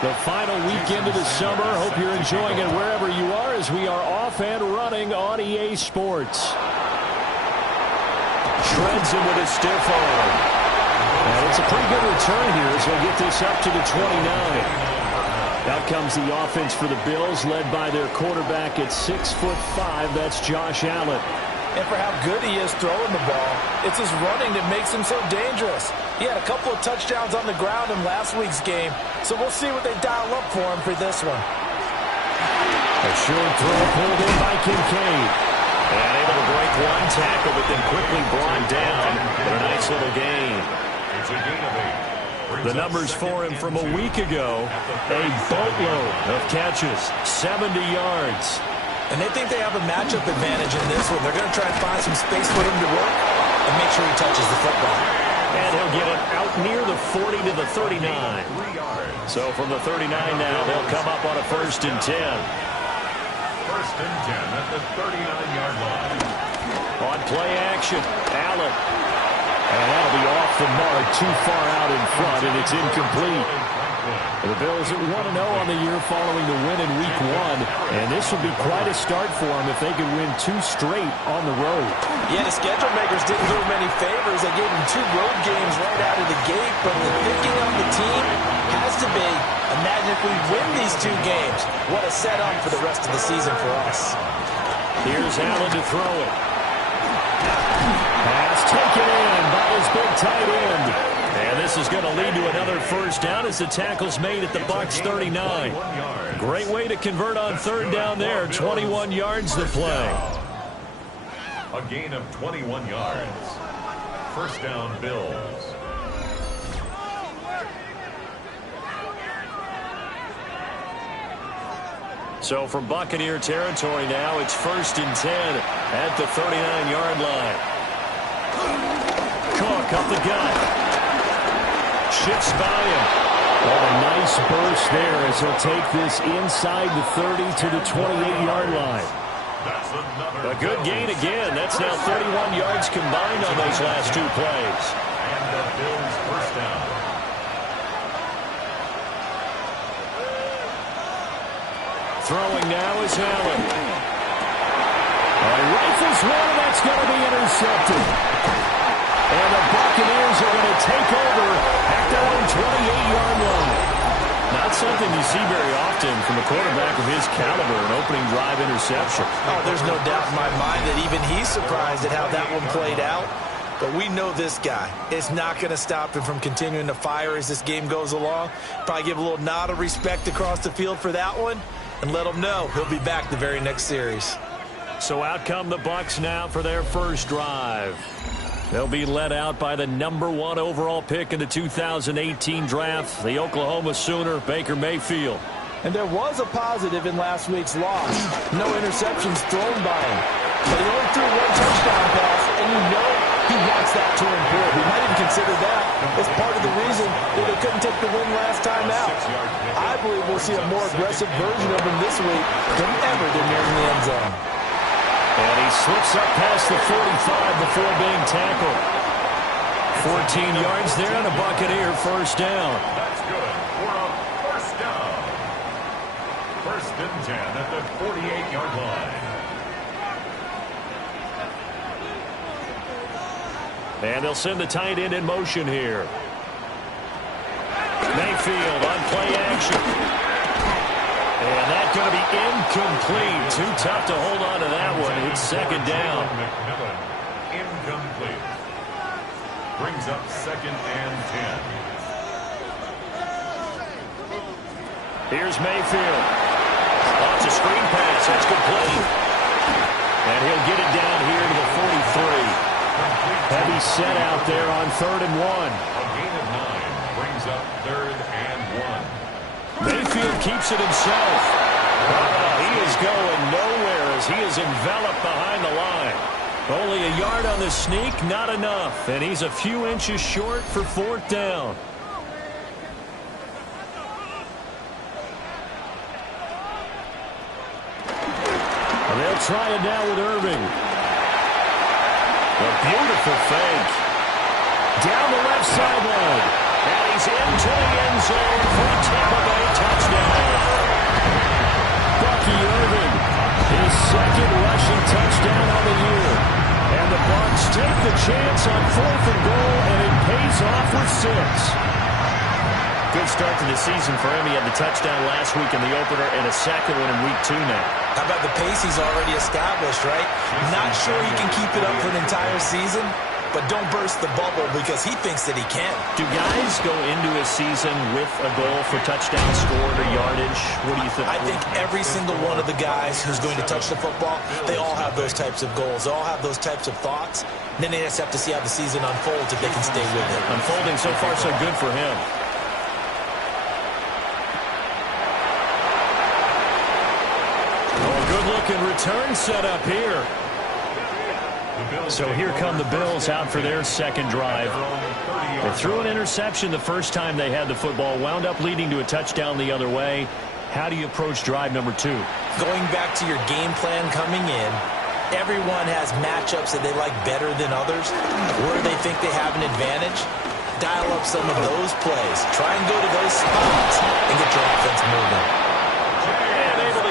The final weekend of the summer. Hope you're enjoying it wherever you are as we are off and running on EA Sports. Shreds him with a stiff arm. And it's a pretty good return here as they get this up to the 29. Out comes the offense for the Bills, led by their quarterback at 6'5". That's Josh Allen. And for how good he is throwing the ball, it's his running that makes him so dangerous. He had a couple of touchdowns on the ground in last week's game, so we'll see what they dial up for him for this one. A short throw pulled in by Kincaid. And able to break one tackle, but then quickly brought down. But a nice little gain. It's a gain of 8. The numbers for him from a week ago, a boatload of catches, 70 yards. And they think they have a matchup advantage in this one. They're going to try and find some space for him to work and make sure he touches the football. And he'll get it out near the 40 to the 39. So from the 39 now, they'll come up on a 1st and 10. 1st and 10 at the 39-yard line. On play action, Allen. And that'll be off the mark, too far out in front, and it's incomplete. The Bills at 1-0 on the year following the win in Week 1. And this would be quite a start for them if they could win 2 straight on the road. Yeah, the schedule makers didn't do him any favors. They gave him 2 road games right out of the gate. But the thinking on the team has to be, imagine if we win these 2 games. What a setup for the rest of the season for us. Here's Allen to throw it. Pass taken in by his big tight end. And this is going to lead to another 1st down as the tackle's made at the Bucs 39. Great way to convert on 3rd down there. 21 yards to play. A gain of 21 yards. 1st down, Bills. So from Buccaneer territory now, it's 1st and 10 at the 39-yard line. Cook up the gut. Shifts by him. Oh, a nice burst there as he'll take this inside the 30 to the 28-yard line. A good gain again. That's now 31 yards combined on those last 2 plays. And the Bills' 1st down. Throwing now is Allen. Rifles one, and that's going to be intercepted. And the Buccaneers are going to take over at their own 28-yard line. Not something you see very often from a quarterback of his caliber, an opening drive interception. Oh, there's no doubt in my mind that even he's surprised at how that one played out. But we know this guy is not going to stop him from continuing to fire as this game goes along. Probably give a little nod of respect across the field for that one and let him know he'll be back the very next series. So out come the Bucs now for their 1st drive. They'll be led out by the #1 overall pick in the 2018 draft, the Oklahoma Sooner, Baker Mayfield. And there was a positive in last week's loss. No interceptions thrown by him. But he only threw 1 touchdown pass, and you know he wants that to improve. He might even consider that as part of the reason that they couldn't take the win last time out. I believe we'll see a more aggressive version of him this week than ever did nearing the end zone. And he slips up past the 45 before being tackled. 14 yards there on a Buccaneer 1st down. That's good for a 1st down. 1st and 10 at the 48-yard line. And they'll send the tight end in motion here. Mayfield on play action. And that's going to be incomplete. Too tough to hold on to that one. It's 2nd down. Incomplete. Brings up 2nd and 10. Here's Mayfield. Lots of screen pass. That's complete. And he'll get it down here to the 43. Heavy set out there on 3rd and 1. A gain of 9 brings up 3rd and 1. Mayfield keeps it himself. He is going nowhere as he is enveloped behind the line. Only a yard on the sneak, not enough. And he's a few inches short for 4th down. And they'll try it now with Irving. A beautiful fake. Down the left sideline. And he's into the end zone for a Tampa Bay touchdown. Bucky Irving, his second rushing touchdown on the year. And the Bucs take the chance on 4th and goal, and it pays off with 6. Good start to the season for him. He had the touchdown last week in the opener and a second one in week 2 now. How about the pace he's already established, right? Not sure he can keep it up for an entire season, but don't burst the bubble because he thinks that he can. Do guys go into a season with a goal for touchdown scored or yardage? What do you think? I think every single one of the guys who's going to touch the football, they all have those types of goals. They all have those types of thoughts. Then they just have to see how the season unfolds if they can stay with it. Unfolding so far so good for him. Good-looking return set up here. So here come the Bills out for their second drive. They threw an interception the first time they had the football, wound up leading to a touchdown the other way. How do you approach drive number 2? Going back to your game plan coming in, everyone has matchups that they like better than others, where they think they have an advantage. Dial up some of those plays. Try and go to those spots and get your offense moving.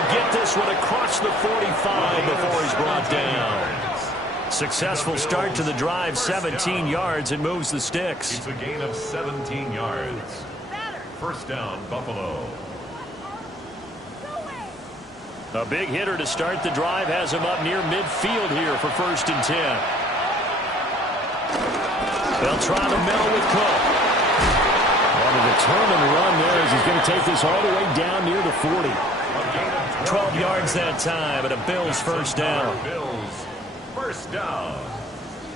Get this one across the 45 before he's brought down. Successful start to the drive, 17 yards, and moves the sticks. It's a gain of 17 yards. First down, Buffalo. A big hitter to start the drive has him up near midfield here for 1st and 10. They'll try to middle with Cook. On a determined run there as he's going to take this all the way down near the 40. 12 yards that time, and a Bills first down. Bills first down.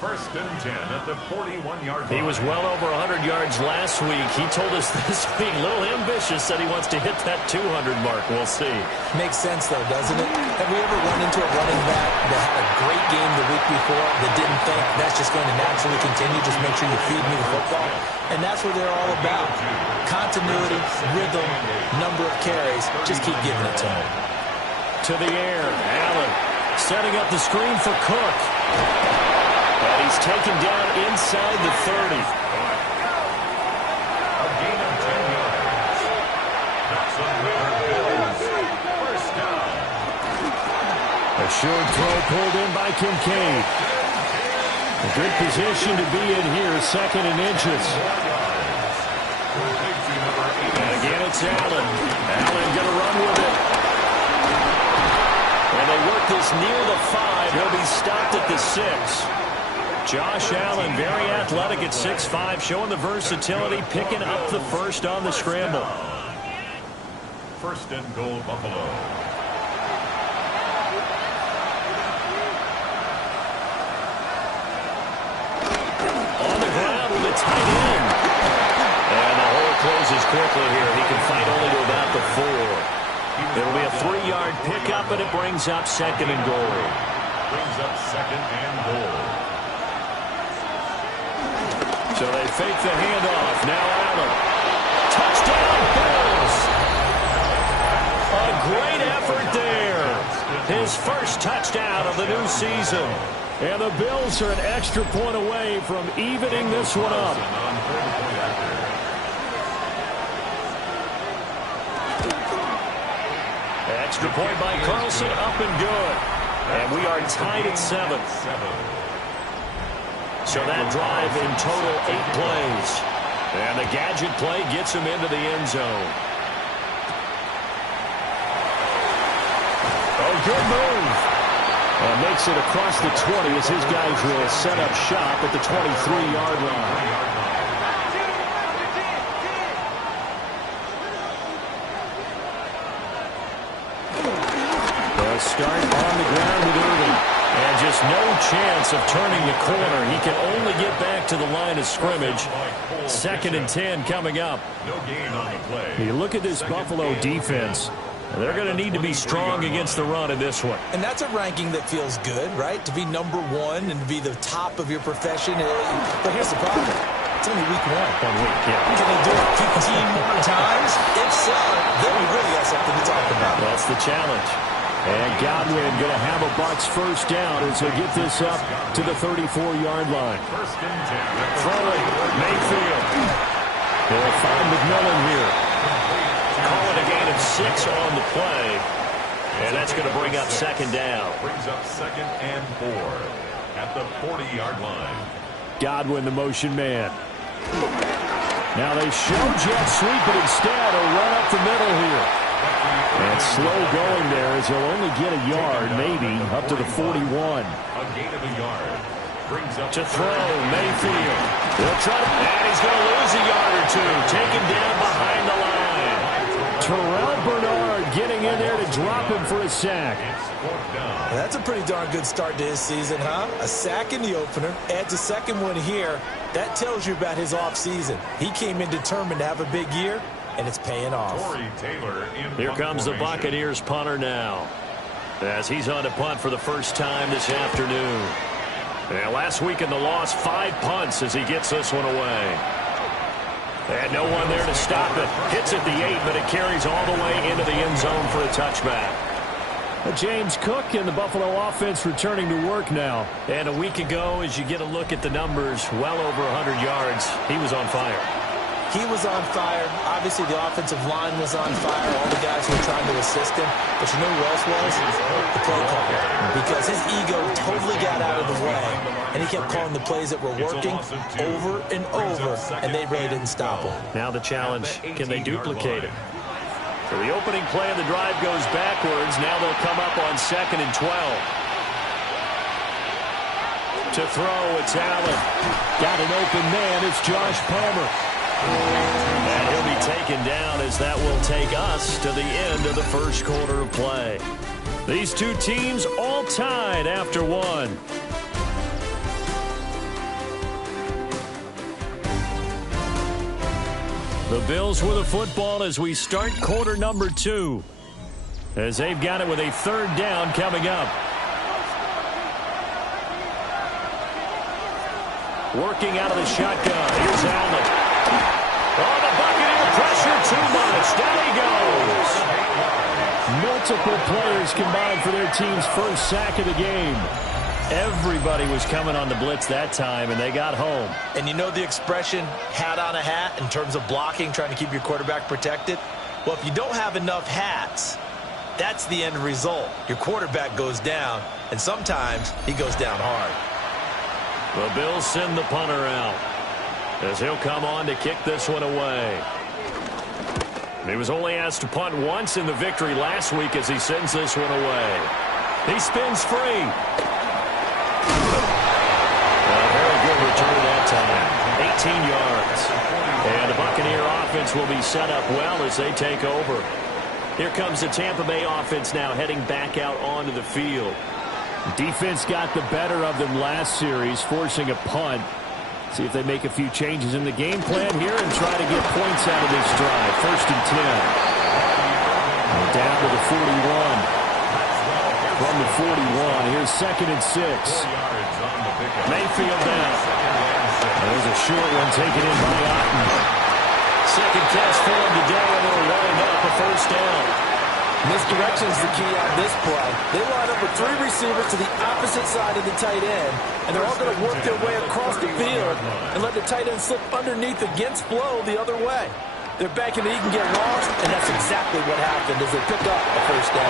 1st and 10 at the 41-yard line. He was well over 100 yards last week. He told us this week, a little ambitious, said he wants to hit that 200 mark. We'll see. Makes sense, though, doesn't it? Have we ever run into a running back that had a great game the week before that didn't think that's just going to naturally continue? Just make sure you feed me the football. And that's what they're all about. Continuity, rhythm, number of carries. Just keep giving it to him. To the air, Allen setting up the screen for Cook. And he's taken down inside the 30. A gain of 10 yards. That's another Bills first down. A short throw pulled in by Kincaid. A good position to be in here, 2nd and inches. And again, it's Allen. Allen going to run with it. And they work this near the 5. He'll be stopped at the 6. Josh Allen, very athletic at 6'5", showing the versatility, picking up the first on the scramble. 1st and goal, Buffalo. On the ground with a tight end. And the hole closes quickly here. He can fight only to about the 4. It'll be a 3-yard pickup, and it brings up 2nd and goal. Brings up 2nd and goal. So they fake the handoff. Now Allen. Touchdown, Bills. A great effort there. His first touchdown of the new season. And the Bills are an extra point away from evening this one up. Extra point by Carlson, up and good. And we are tied at 7. So that drive in total 8 plays. And the gadget play gets him into the end zone. Oh, good move. And makes it across the 20 as his guys will set up shop at the 23-yard line. Start on the ground with Irving. And just no chance of turning the corner. He can only get back to the line of scrimmage. 2nd and 10 coming up. No gain on the play. You look at this Buffalo defense. They're going to need to be strong against the run in this one. And that's a ranking that feels good, right? To be number 1 and to be the top of your profession. But here's the problem. It's only week 1. 1 week, yeah. Can they do it 15 more times? If so, then we really got something to talk about. That's the challenge. And Godwin going to have a Bucs first down as they get this up to the 34-yard line. First and 10. Throwing, Mayfield. They'll find McMillan here. Call it a gain of 6 on the play. And that's going to bring up second down. Brings up 2nd and 4 at the 40-yard line. Godwin, the motion man. Now they show jet sweep, but instead a run up the middle here. And slow going there as he'll only get a yard, maybe, up to the 41. A gain of a yard. Brings up To throw, Mayfield. They'll try to, and he's going to lose a yard or two. Taken down behind the line. Terrell Bernard getting in there to drop him for a sack. That's a pretty darn good start to his season, huh? A sack in the opener, adds a second one here. That tells you about his offseason. He came in determined to have a big year, and it's paying off. Here comes the Buccaneers punter now, as he's on to punt for the first time this afternoon. And last week in the loss, 5 punts as he gets this one away. And no one there to stop it. Hits at the 8, but it carries all the way into the end zone for a touchback. James Cook and the Buffalo offense returning to work now. And a week ago, as you get a look at the numbers, well over 100 yards, he was on fire. He was on fire. Obviously, the offensive line was on fire. All the guys who were trying to assist him. But you know who else was? The play caller. Because his ego totally got out of the way. And he kept calling the plays that were working over and over. And they really didn't stop him. Now the challenge, can they duplicate it? So the opening play of the drive goes backwards. Now they'll come up on 2nd and 12. To throw, it's Allen. Got an open man. It's Josh Palmer. And he'll be taken down as that will take us to the end of the first quarter of play. These two teams all tied after one. The Bills with the football as we start quarter number 2. As they've got it with a 3rd down coming up. Working out of the shotgun. Here's Allen. Oh, the Buccaneer pressure too much. Down he goes. Multiple players combined for their team's first sack of the game. Everybody was coming on the blitz that time, and they got home. And you know the expression, hat on a hat, in terms of blocking, trying to keep your quarterback protected? Well, if you don't have enough hats, that's the end result. Your quarterback goes down, and sometimes he goes down hard. The Bills send the punter out as he'll come on to kick this one away. He was only asked to punt once in the victory last week as he sends this one away. He spins free. A very good return that time. 18 yards. And the Buccaneer offense will be set up well as they take over. Here comes the Tampa Bay offense now heading back out onto the field. Defense got the better of them last series, forcing a punt. See if they make a few changes in the game plan here and try to get points out of this drive. 1st and 10. Down to the 41. From the 41, here's 2nd and 6. Mayfield down. There's a short one taken in by Otten. Second catch for him today, and they'll wind up a 1st down. Misdirection is the key on this play. They line up with 3 receivers to the opposite side of the tight end, and they're all going to work their way across the field and let the tight end slip underneath against flow the other way. They're banking that he can get lost, and that's exactly what happened as they pick up a 1st down.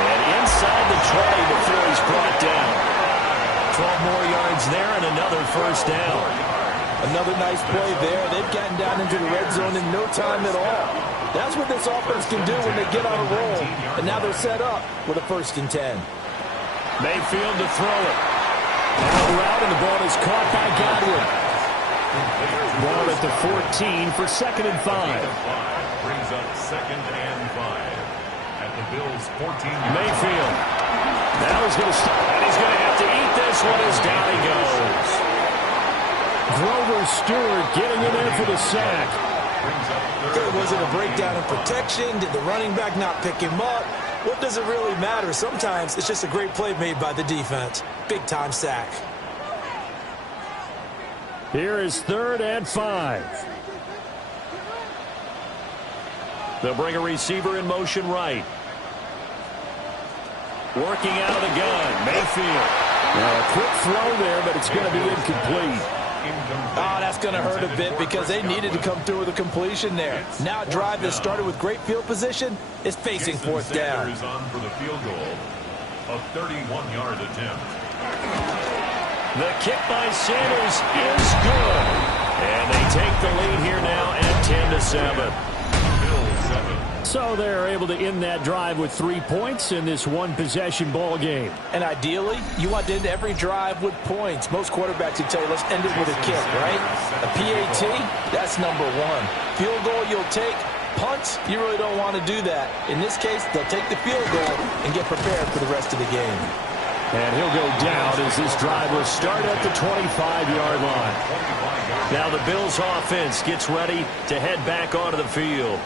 And inside the 20 before he's brought down. 12 more yards there and another 1st down. Another nice play there. They've gotten down into the red zone in no time at all. That's what this offense can do when they get on a roll. And now they're set up with a 1st and 10. Mayfield to throw it. Out route, and the ball is caught by Godwin. Ball at the 14 for 2nd and 5. Brings up 2nd and 5 at the Bills' 14. Mayfield. Now he's going to stop, and he's going to have to eat this one as down he goes. Grover Stewart getting in there for the sack. Was it a breakdown in protection? Did the running back not pick him up? What does it really matter? Sometimes it's just a great play made by the defense. Big-time sack. Here is 3rd and 5. They'll bring a receiver in motion right. Working out of the gun, Mayfield. Now a quick throw there, but it's going to be incomplete. Oh, that's going to hurt a bit because they needed to come through with a completion there. Now a drive that started with great field position is facing fourth down. Is on for the field goal, a 31-yard attempt. The kick by Sanders is good. And they take the lead here now at 10-7. So they're able to end that drive with 3 points in this one-possession ball game. And ideally, you want to end every drive with points. Most quarterbacks would tell you, let's end it with a kick, right? A PAT, that's number one. Field goal you'll take. Punts, you really don't want to do that. In this case, they'll take the field goal and get prepared for the rest of the game. And he'll go down as this drive will start at the 25-yard line. Now the Bills offense gets ready to head back onto the field.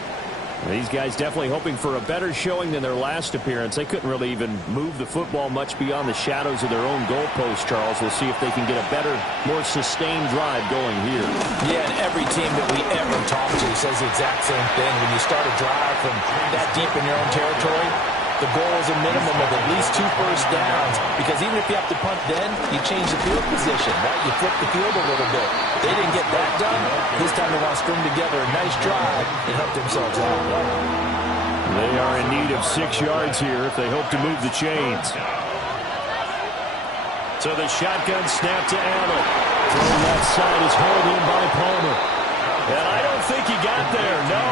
These guys definitely hoping for a better showing than their last appearance. They couldn't really even move the football much beyond the shadows of their own goalpost, Charles. We'll see if they can get a better, more sustained drive going here. Yeah, and every team that we ever talk to says the exact same thing. When you start a drive from that deep in your own territory, the goal is a minimum of at least 2 first downs, because even if you have to punt then, you change the field position, right? You flip the field a little bit. They didn't get that done. This time they want to string together a nice drive and help themselves out. They are in need of 6 yards here if they hope to move the chains. So the shotgun snap to Allen. Throw left side is hauled in by Palmer. And I don't think he got there, no.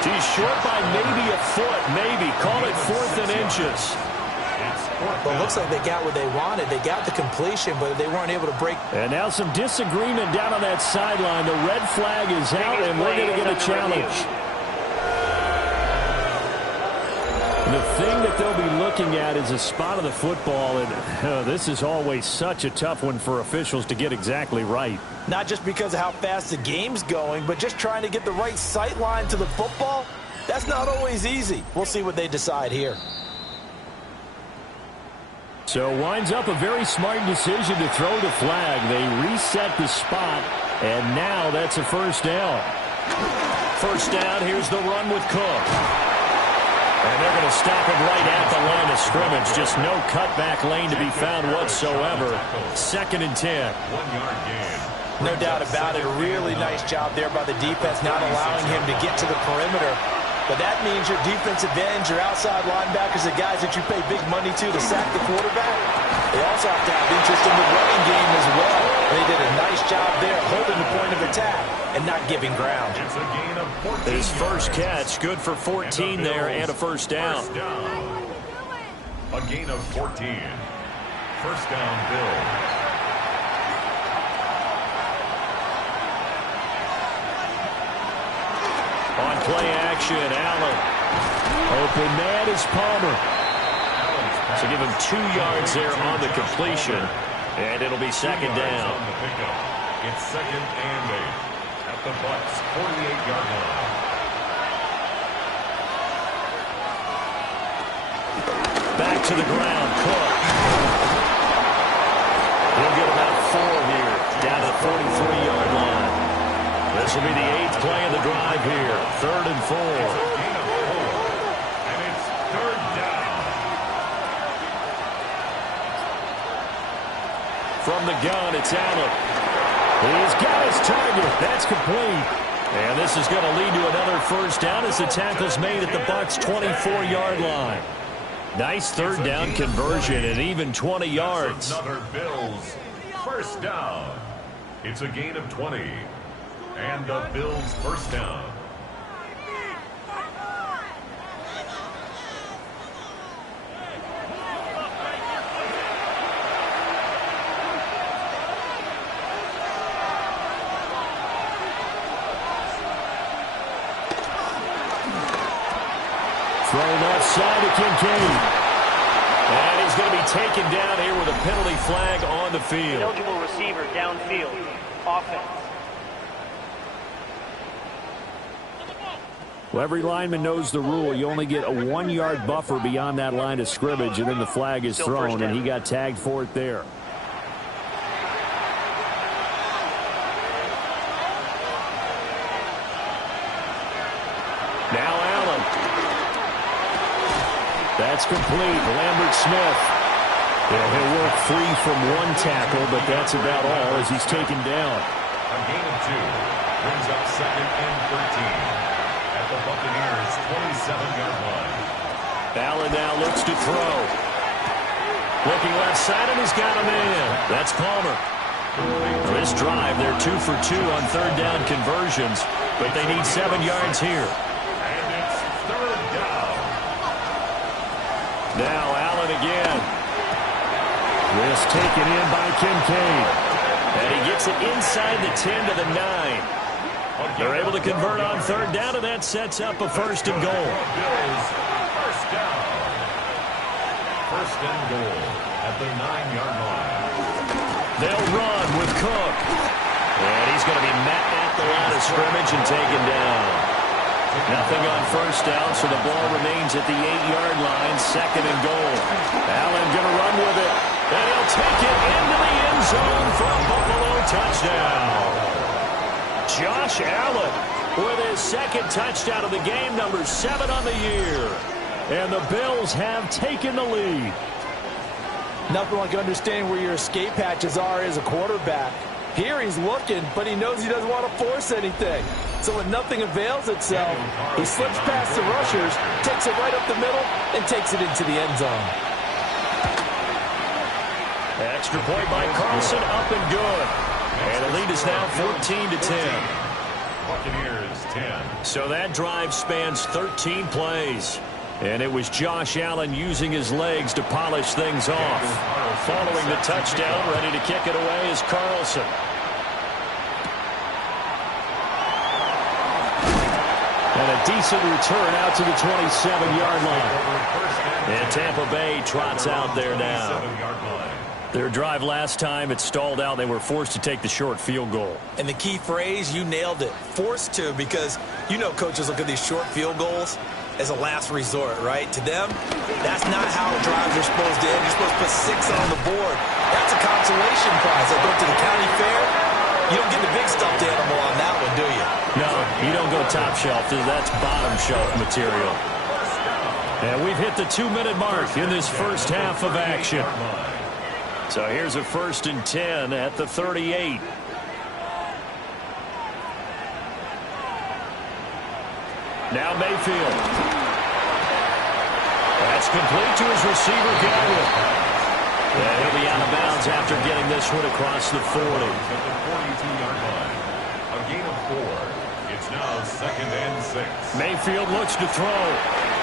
He's short by maybe a foot, maybe. Call it 4th and inches. Well, it looks like they got what they wanted. They got the completion, but they weren't able to break. And now some disagreement down on that sideline. The red flag is out, and we're going to get a challenge. The thing that they'll be looking at is a spot of the football, and this is always such a tough one for officials to get exactly right. Not just because of how fast the game's going, but just trying to get the right sight line to the football. That's not always easy. We'll see what they decide here. So winds up a very smart decision to throw the flag. They reset the spot, and now that's a first down. First down, here's the run with Cook. And they're going to stop him right at the line of scrimmage. Just no cutback lane to be found whatsoever. 2nd and 10. 1-yard gain. No doubt about it. A really nice job there by the defense, not allowing him to get to the perimeter. But that means your defensive ends, your outside linebackers, the guys that you pay big money to sack the quarterback, they also have to have interest in the running game as well. They did a nice job there holding the point of attack and not giving ground. It's a gain of 14. His first catch, good for 14 there and a first down. A gain of 14. First down, Bills. On play action, Allen. Open man is Palmer. So give him 2 yards there on the completion, and it'll be 2nd down. On the pickup. It's 2nd and 8 at the bucs 48-yard line. Back to the ground, Cook. He'll get about 4 here, down to the 43-yard line. This will be the 8th play of the drive here. 3rd and 4. Gain of 4. And it's 3rd down. From the gun, it's Allen. He's got his target. That's complete. And this is going to lead to another first down as the tackle's made at the Bucs' 24-yard line. Nice 3rd down conversion and even 20 yards. That's another Bills first down. It's a gain of 20. And the Bills first down. Throw left side to Kincaid. And he's going to be taken down here with a penalty flag on the field. Eligible receiver downfield. Offense. Well, every lineman knows the rule. You only get a 1-yard buffer beyond that line of scrimmage, and then the flag is thrown, and he got tagged for it there. Now Allen. That's complete. Lambert Smith. Yeah, he'll work free from one tackle, but that's about all as he's taken down. A gain of 2 brings up 2nd and 13 at the Buccaneers' 27-yard line. Allen now looks to throw. Looking left side, and he's got a man. That's Palmer. This drive, they're 2 for 2 on 3rd down conversions, but they need 7 yards here. And it's 3rd down. Now Allen again. This taken in by Kincaid. And he gets it inside the 10 to the 9. They're able to convert on 3rd down, and that sets up a 1st and goal. Bills, 1st down. 1st and goal at the 9-yard line. They'll run with Cook. And he's going to be met at the line of scrimmage and taken down. Nothing on 1st down, so the ball remains at the 8-yard line, 2nd and goal. Allen going to run with it. And he'll take it into the end zone for a Buffalo touchdown. Josh Allen with his 2nd touchdown of the game, number 7 on the year. And the Bills have taken the lead. Nothing like understanding where your escape hatches are as a quarterback. Here he's looking, but he knows he doesn't want to force anything. So when nothing avails itself, he slips past the rushers, takes it right up the middle, and takes it into the end zone. Extra point by Carlson, up and good. And the lead is now 14 to 10. Buccaneers 10. So that drive spans 13 plays. And it was Josh Allen using his legs to polish things off. Following the touchdown, ready to kick it away is Carlson. And a decent return out to the 27-yard line. And Tampa Bay trots out there now. Their drive last time, it stalled out. They were forced to take the short field goal. And the key phrase, you nailed it, forced to, because you know coaches look at these short field goals as a last resort, right? To them, that's not how drives are supposed to end. You're supposed to put 6 on the board. That's a consolation prize. They go to the county fair. You don't get the big stuffed animal on that one, do you? No, you don't go top shelf. That's bottom shelf material. And we've hit the 2-minute mark in this first half of action. So here's a 1st and 10 at the 38. Now Mayfield. That's complete to his receiver, Godwin. And he'll be out of bounds after getting this one across the 40. At the 42-yard line. A gain of 4. It's now 2nd and 6. Mayfield looks to throw.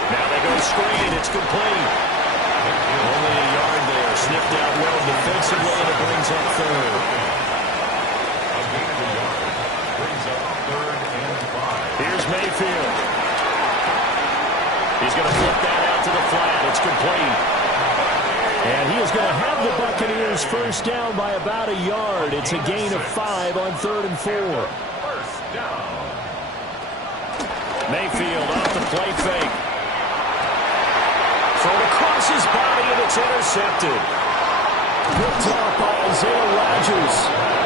Now they go screen. It's complete. Only a yard there. Sniffed out well defensively, and it brings up 3rd. A gain of a yard. Brings up 3rd and 5. Here's Mayfield. He's going to flip that out to the flat. It's complete. And he is going to have the Buccaneers first down by about a yard. It's a gain of 5 on 3rd and 4. First down. Mayfield off the play fake. Thrown across his body, and it's intercepted. Picked up by Isaiah Rodgers.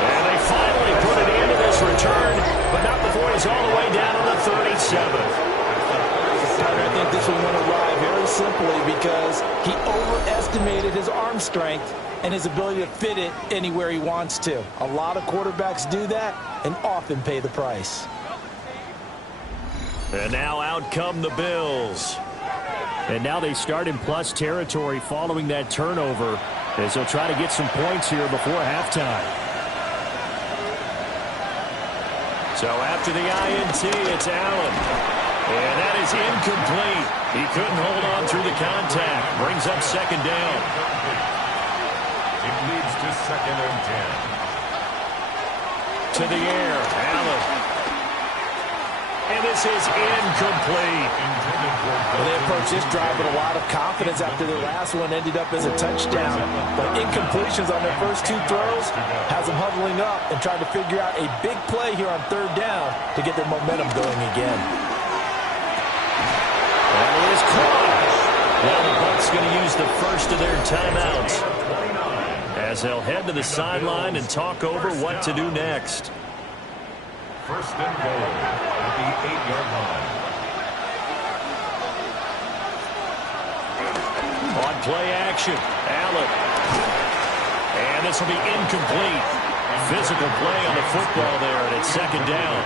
And they finally put it into this return, but not before he's all the way down to the 37th. I think this one went awry very simply because he overestimated his arm strength and his ability to fit it anywhere he wants to. A lot of quarterbacks do that and often pay the price. And now out come the Bills. And now they start in plus territory following that turnover as they'll try to get some points here before halftime. So after the INT, it's Allen. And that is incomplete. He couldn't hold on through the contact. Brings up 2nd down. It leads to 2nd and 10. To the air, Allen. And this is incomplete. Well, they approached this drive with a lot of confidence after their last one ended up as a touchdown. But incompletions on their first 2 throws has them huddling up and trying to figure out a big play here on 3rd down to get their momentum going again. That is caught. Now the Bucs going to use the first of their timeouts as they'll head to the sideline and talk over what to do next. 1st and goal at the 8-yard line. On play action. Allen. And this will be incomplete. Physical play on the football there, and it's second down.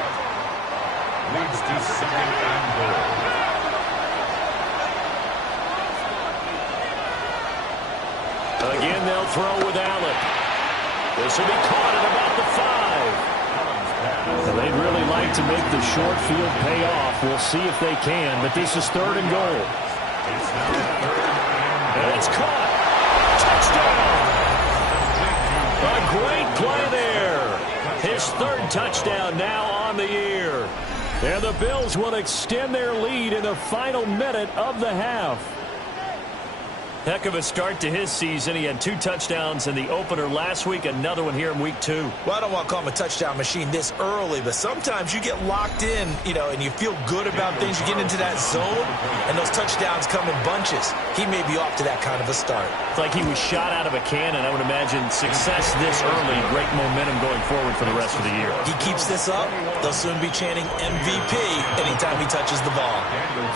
Leads to second and goal. Again, they'll throw with Allen. This will be caught at about the 5. Well, they'd really like to make the short field pay off. We'll see if they can, but this is third and goal. It's now third and And goal. it's caught. Touchdown! A great play there. His third touchdown now on the year. And the Bills will extend their lead in the final minute of the half. Heck of a start to his season. He had 2 touchdowns in the opener last week, another one here in week 2. Well, I don't want to call him a touchdown machine this early, but sometimes you get locked in, and you feel good about things. You get into that zone, and those touchdowns come in bunches. He may be off to that kind of a start. It's like he was shot out of a cannon. I would imagine success this early, great momentum going forward for the rest of the year. He keeps this up, they'll soon be chanting MVP anytime he touches the ball.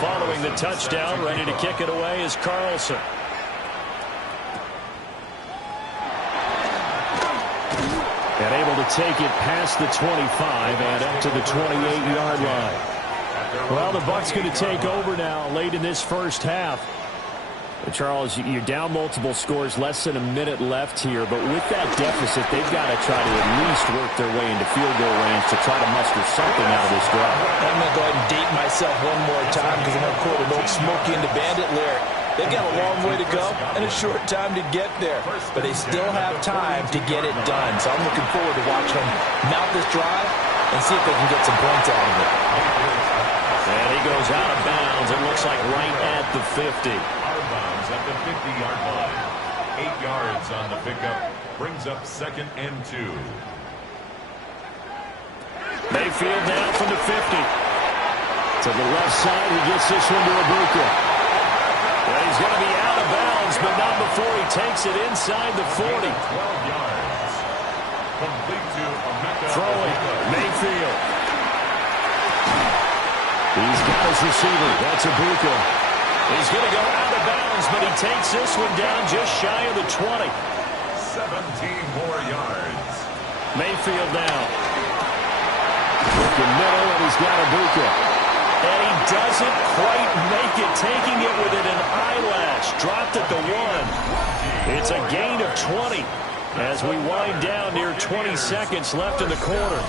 Following the touchdown, ready to kick it away is Carlson. And able to take it past the 25 and up to the 28-yard line. Well, the Bucs going to take over now late in this first half. Charles, you're down multiple scores, less than a minute left here, but with that deficit, they've got to try to at least work their way into field goal range to try to muster something out of this drive. I'm going to go ahead and date myself one more time because I'm going to quote an old Smokey and the Bandit lyric. They've got a long way to go and a short time to get there, but they still have time to get it done. So I'm looking forward to watching them mount this drive and see if they can get some points out of it. And he goes out of bounds. It looks like right at the 50. Out of bounds at the 50-yard line. 8 yards on the pickup. Brings up second and 2. Mayfield now from the 50. To the left side, he gets this one to Ibuka. Well, he's going to be out of bounds, but not before he takes it inside the 40. 12 yards. Complete to Emeka. Throwing Mayfield. He's got his receiver. That's Ibuka. He's going to go out of bounds, but he takes this one down just shy of the 20. 17 more yards. Mayfield now. Looking middle, and he's got Ibuka. And he doesn't quite make it, taking it within an eyelash. Dropped at the 1. It's a gain of 20 as we wind down near 20 seconds left in the quarter.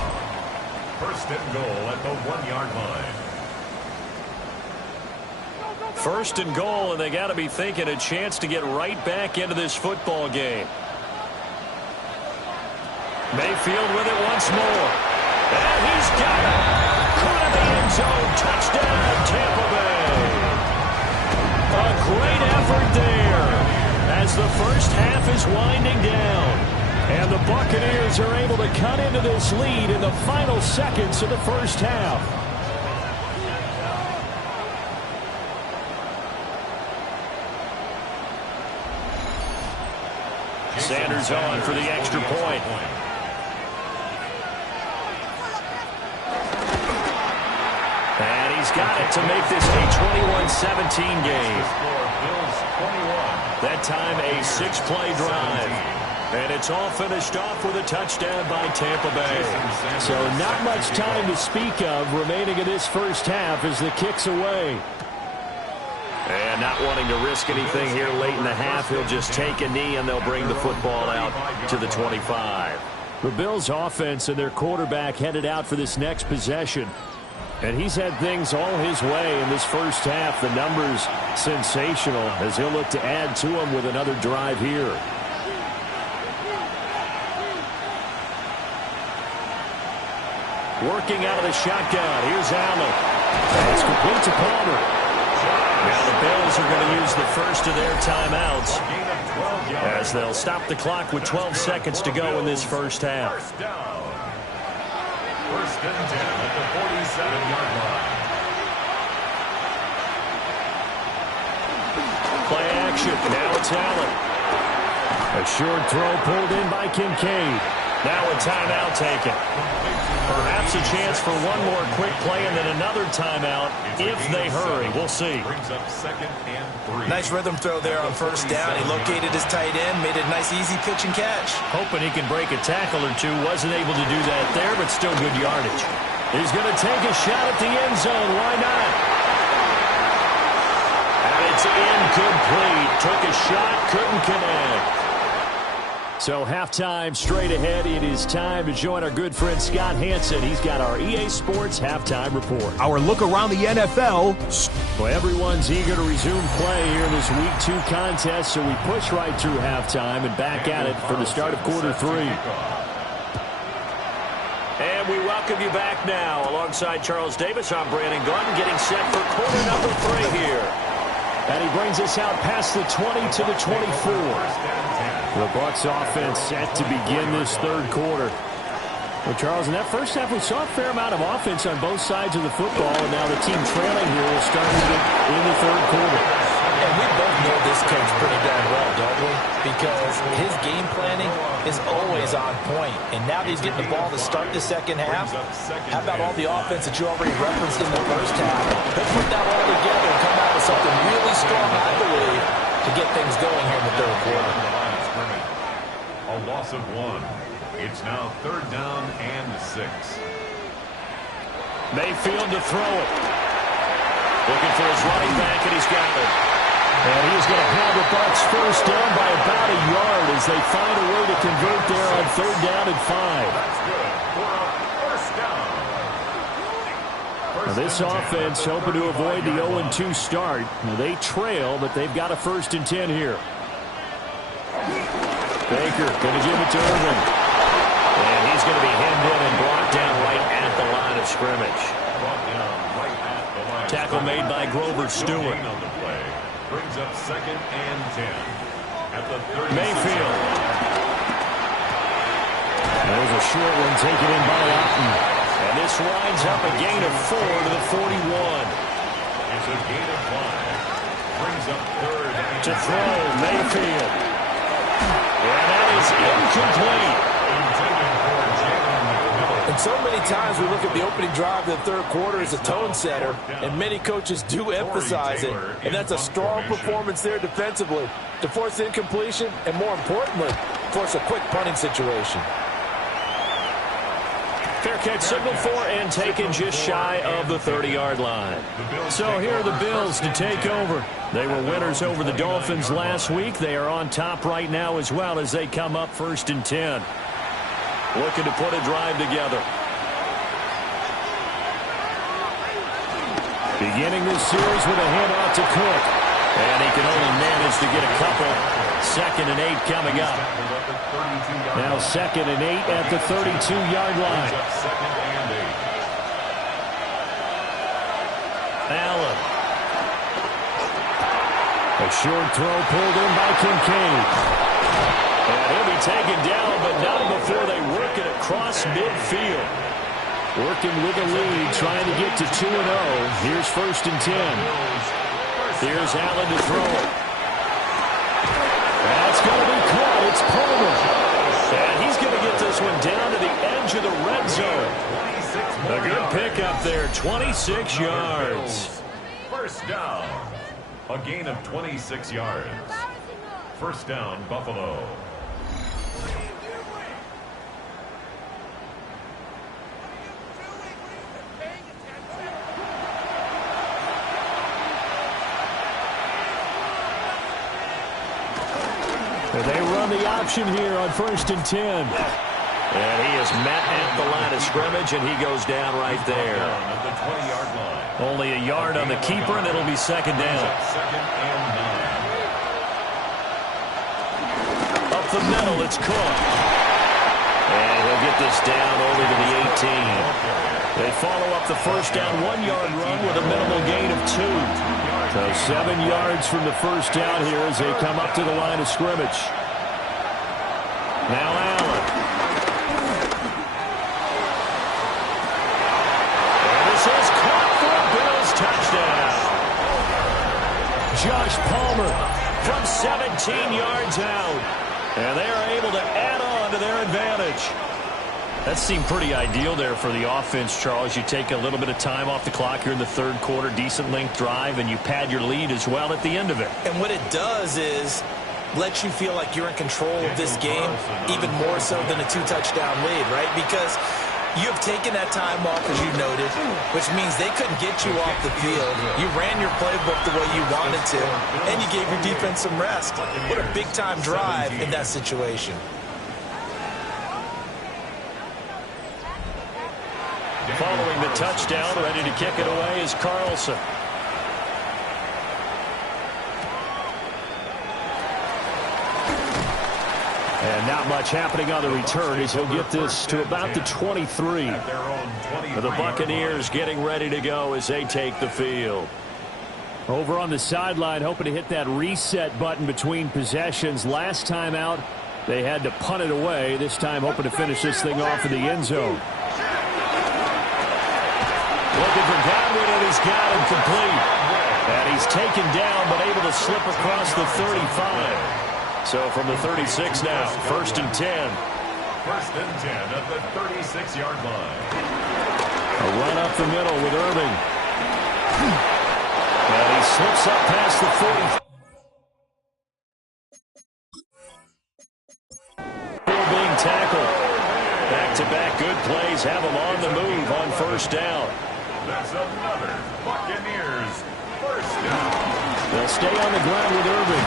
First and goal at the 1-yard line. First and goal, and they got to be thinking a chance to get right back into this football game. Mayfield with it once more. And he's got it. Caught in the end zone. Touchdown, Tampa Bay. A great effort there as the first half is winding down. And the Buccaneers are able to cut into this lead in the final seconds of the first half. Sanders on for the extra point. And he's got it to make this a 21-17 game. That time a 6-play drive. And it's all finished off with a touchdown by Tampa Bay. So not much time to speak of remaining in this first half as the kick's away. And not wanting to risk anything here late in the half, he'll just take a knee and they'll bring the football out to the 25. The Bills' offense and their quarterback headed out for this next possession. And he's had things all his way in this first half. The numbers sensational as he'll look to add to them with another drive here. Working out of the shotgun. Here's Allen. It's complete to Palmer. Now the Bills are going to use the first of their timeouts as they'll stop the clock with 12 seconds to go in this first half. First down. First and 10 at the 47-yard line. Play action. Now it's Allen. A short throw pulled in by Kincaid. Now a timeout taken. Perhaps a chance for one more quick play and then another timeout if they hurry. We'll see. Nice rhythm throw there on first down. He located his tight end, made a nice easy pitch and catch. Hoping he can break a tackle or two. Wasn't able to do that there, but still good yardage. He's going to take a shot at the end zone. Why not? And it's incomplete. Took a shot, couldn't connect. So halftime straight ahead. It is time to join our good friend Scott Hansen. He's got our EA Sports halftime report. Our look around the NFL. Well, everyone's eager to resume play here in this Week 2 contest, so we push right through halftime and back at it for the start of quarter 3. And we welcome you back now. Alongside Charles Davis, I'm Brandon Gordon, getting set for quarter number 3 here. And he brings us out past the 20 to the 24. The Bucs offense set to begin this third quarter. Well, Charles, in that first half, we saw a fair amount of offense on both sides of the football, and now the team trailing here will start in the third quarter. And we both know this coach pretty darn well, don't we? Because his game planning is always on point. And now that he's getting the ball to start the second half, how about all the offense that you already referenced in the first half? Let's put that all together and come out with something really strong, I believe, to get things going here in the third quarter. A loss of 1. It's now third down and 6. Mayfield to throw it. Looking for his running back, and he's got it. And he's going to have the Bucs first down by about a yard as they find a way to convert there on third down and 5. That's good for a first down. Now this offense hoping to avoid the 0-2 start. Now they trail, but they've got a 1st and 10 here. Baker going to give it to Irvin. And he's going to be hemmed in and brought down right at the line of scrimmage. Tackle made by Grover Stewart. Brings up 2nd and 10. At the 36. Mayfield. There's a short one taken in by Otten. And this winds up a gain of 4 to the 41. It's a gain of 5. Brings up 3rd and to throw, Mayfield. And that is incomplete. And so many times we look at the opening drive of the third quarter as a tone setter, and many coaches do emphasize it. And that's a strong performance there defensively to force incompletion and, more importantly, force a quick punting situation. Fair catch signal for and taken just shy of the 30-yard line. So here are the Bills to take over. They were winners over the Dolphins last week. They are on top right now as well as they come up 1st and 10. Looking to put a drive together. Beginning this series with a handoff to Cook. And he can only manage to get a couple. 2nd and 8 coming up. Now 2nd and 8 at the 32-yard line. Allen. A short throw pulled in by Kincaid. And he'll be taken down, but not before they work it across midfield. Working with a lead, trying to get to 2-0. Here's 1st and 10. Here's Allen to throw it. That's going to be caught. It's Palmer. And he's going to get this one down to the edge of the red zone. A good pickup there, 26 yards. First down. A gain of 26 yards. First down, Buffalo. And they run the option here on 1st and 10. And he is met at the line of scrimmage, and he goes down right there. At the 20-yard line. Only a yard on the keeper, and it'll be 2nd down. 2nd and 9. Up the middle, it's Cook. And he'll get this down over to the 18. They follow up the first down 1-yard run with a minimal gain of 2. So 7 yards from the first down here as they come up to the line of scrimmage. Now Allen. And this is caught for a Bills touchdown. Josh Palmer from 17 yards out. And they are able to add on to their advantage. That seemed pretty ideal there for the offense, Charles. You take a little bit of time off the clock here in the third quarter, decent length drive, and you pad your lead as well at the end of it. And what it does is let you feel like you're in control of this game, even more so than a 2-touchdown lead, right? Because you have taken that time off, as you noted, which means they couldn't get you off the field. You ran your playbook the way you wanted to, and you gave your defense some rest. What a big-time drive in that situation. Following the touchdown, ready to kick it away is Carlson. And not much happening on the return as he'll get this to about the 23. The Buccaneers getting ready to go as they take the field. Over on the sideline, hoping to hit that reset button between possessions. Last time out, they had to punt it away. This time, hoping to finish this thing off in the end zone. Looking for Godwin, and he's got him complete. And he's taken down, but able to slip across the 35. So from the 36 now, 1st and 10. 1st and 10 at the 36-yard line. A run up the middle with Irving. And he slips up past the 40. Being tackled. Back-to-back good plays have him on the move on 1st down. That's another Buccaneers 1st down. They'll stay on the ground with Irving.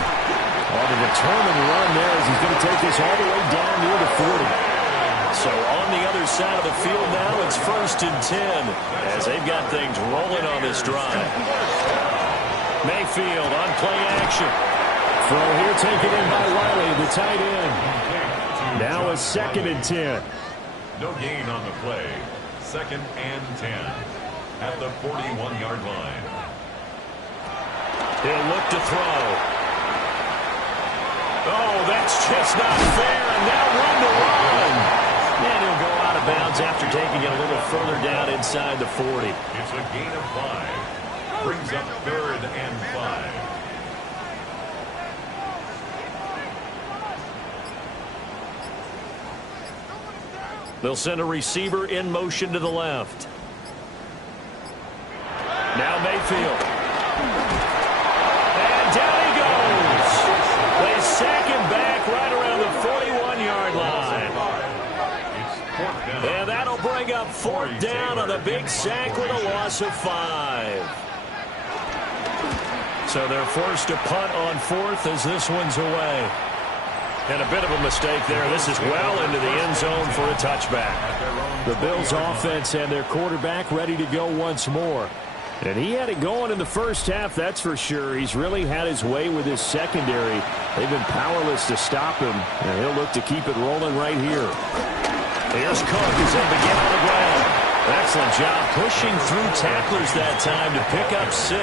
On the determined run there as he's going to take this all the way down near the 40. So on the other side of the field now, it's 1st and 10 as they've got things rolling on this drive. Mayfield on play action. Throw here taken in by Riley, the tight end. Now a 2nd and 10. No gain on the play. 2nd and 10 at the 41-yard line. He'll look to throw. Oh, that's just not fair, and now room to run. And he'll go out of bounds after taking it a little further down inside the 40. It's a gain of 5. Brings up 3rd and 5. They'll send a receiver in motion to the left. Now Mayfield. And down he goes. They sack him back right around the 41-yard line. And that'll bring up 4th down on the big sack with a loss of 5. So they're forced to punt on 4th as this one's away. And a bit of a mistake there. This is well into the end zone for a touchback. The Bills offense and their quarterback ready to go once more. And he had it going in the first half, that's for sure. He's really had his way with his secondary. They've been powerless to stop him, and he'll look to keep it rolling right here. Here's Cook as they begin on the ground. Excellent job pushing through tacklers that time to pick up 6.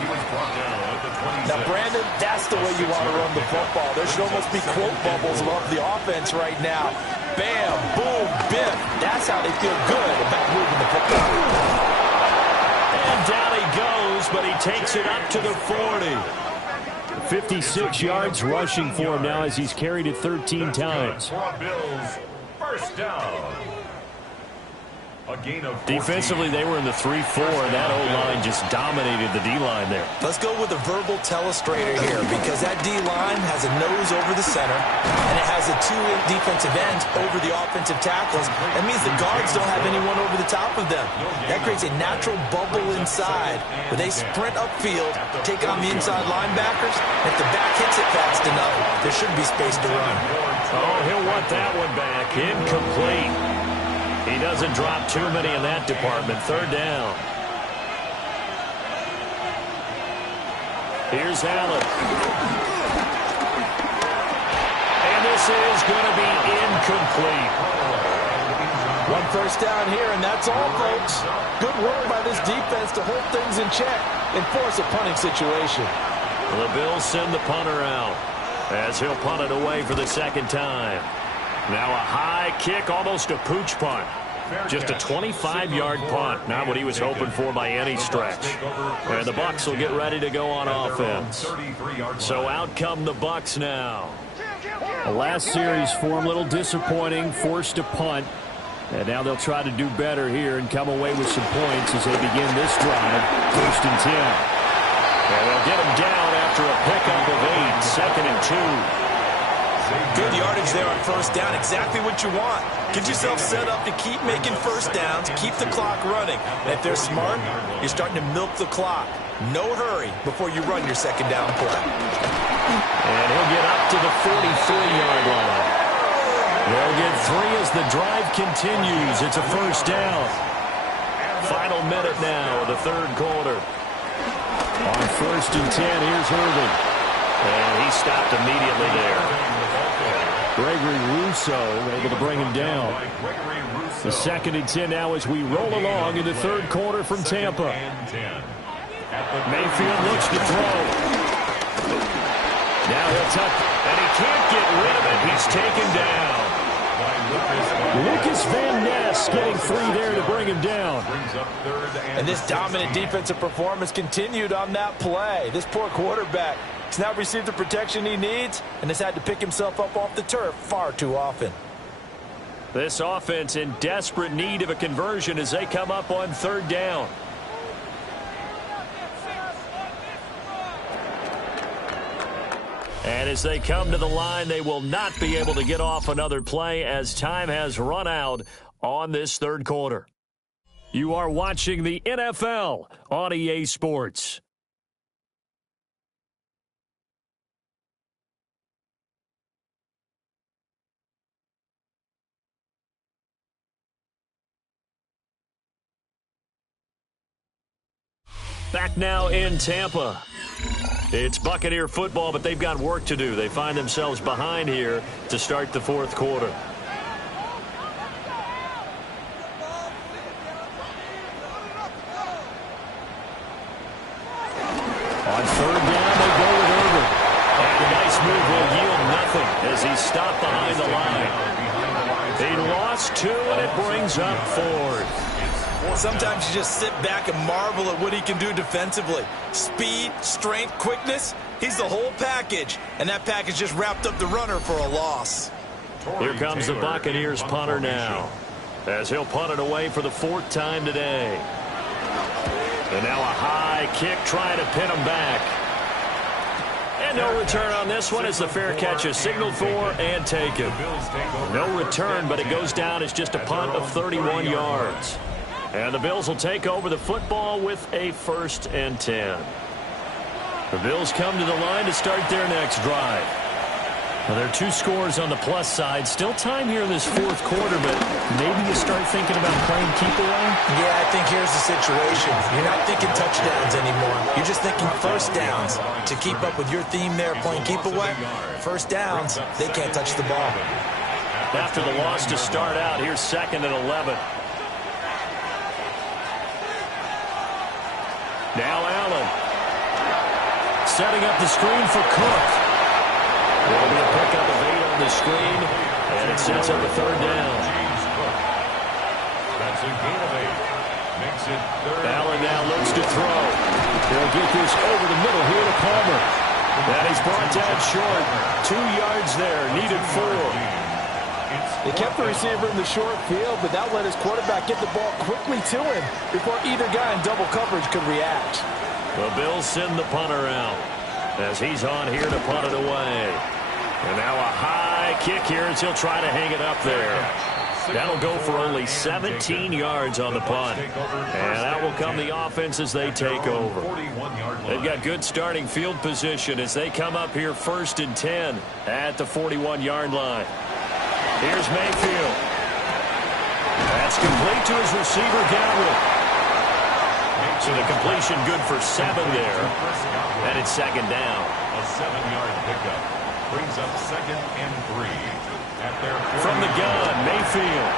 He was brought down at the 26. Now, Brandon, that's the way you want to run the football. There should almost be quote bubbles above the offense right now. Bam, boom, biff. That's how they feel good about moving the football. And down he goes, but he takes it up to the 40. 56 yards rushing for him now as he's carried it 13 times. For Bills, 1st down. A gain of 14. Defensively, they were in the 3-4, and that O-line just dominated the D-line there. Let's go with a verbal telestrator here because that D-line has a nose over the center, and it has a 2 defensive ends over the offensive tackles. That means the guards don't have anyone over the top of them. That creates a natural bubble inside where they sprint upfield, take on the inside linebackers. If the back hits it fast enough, there should be space to run. Oh, he'll want that one back. Incomplete. He doesn't drop too many in that department. 3rd down. Here's Allen. And this is going to be incomplete. 1 first down here, and that's all, folks. Good work by this defense to hold things in check and force a punting situation. The Bills send the punter out as he'll punt it away for the 2nd time. Now a high kick, almost a pooch punt. Just a 25-yard punt, not what he was hoping for by any stretch. And the Bucs will get ready to go on offense. So out come the Bucs now. The last series for him, a little disappointing, forced to punt. And now they'll try to do better here and come away with some points as they begin this drive. 1st and 10. And they'll get him down after a pickup of 8. 2nd and 2. Good yardage there on 1st down. Exactly what you want. Get yourself set up to keep making 1st downs, keep the clock running. And if they're smart, you're starting to milk the clock. No hurry before you run your 2nd down play. And he'll get up to the 43-yard line. They'll get 3 as the drive continues. It's a 1st down. Final minute now of the 3rd quarter. On 1st and 10, here's Irvin. And he stopped immediately there. Gregory Rousseau able to bring him down. The 2nd and 10 now as we roll along in the 3rd quarter from Tampa. Mayfield looks to throw. Now he'll tuck, and he can't get rid of it. He's taken down. Lucas Van Ness getting 3 there to bring him down. And this dominant defensive performance continued on that play. This poor quarterback has now received the protection he needs and has had to pick himself up off the turf far too often. This offense in desperate need of a conversion as they come up on 3rd down. And as they come to the line, they will not be able to get off another play as time has run out on this 3rd quarter. You are watching the NFL on EA Sports. Back now in Tampa. It's Buccaneer football, but they've got work to do. They find themselves behind here to start the 4th quarter. On 3rd down, they go with Irvin. And a nice move will yield nothing as he's stopped behind the line. He lost 2, and it brings up 4th. Sometimes you just sit back and marvel at what he can do defensively. Speed, strength, quickness, he's the whole package. And that package just wrapped up the runner for a loss. Here comes the Buccaneers punter now, as he'll punt it away for the 4th time today. And now a high kick trying to pin him back. And no return on this one as the fair catch is signaled for and taken. No return, but it goes down as just a punt of 31 yards. And the Bills will take over the football with a 1st and 10. The Bills come to the line to start their next drive. Well, there are 2 scores on the plus side. Still time here in this 4th quarter, but maybe you start thinking about playing keep away? Yeah, I think here's the situation. You're not thinking touchdowns anymore. You're just thinking 1st downs. To keep up with your theme there, playing keep away, 1st downs, they can't touch the ball. After the loss to start out, here's 2nd and 11. Now Allen. Setting up the screen for Cook. There'll be a pickup of 8 on the screen, and it sets up a 3rd down. That's a gain of 8. Makes it 3rd. Allen now looks to throw. They'll get this over the middle here to Palmer. And he's brought down short. 2 yards there, needed 4. They kept the receiver in the short field, but that let his quarterback get the ball quickly to him before either guy in double coverage could react. The Bills send the punter out as he's on here to punt it away. And now a high kick here as he'll try to hang it up there. That'll go for only 17 yards on the punt. And that will come the offense as they take over. They've got good starting field position as they come up here 1st and 10 at the 41-yard line. Here's Mayfield. That's complete to his receiver, Godwin. So the completion good for 7 there. And it's 2nd down. A 7-yard pickup brings up 2nd and 3. At their from the gun, Mayfield.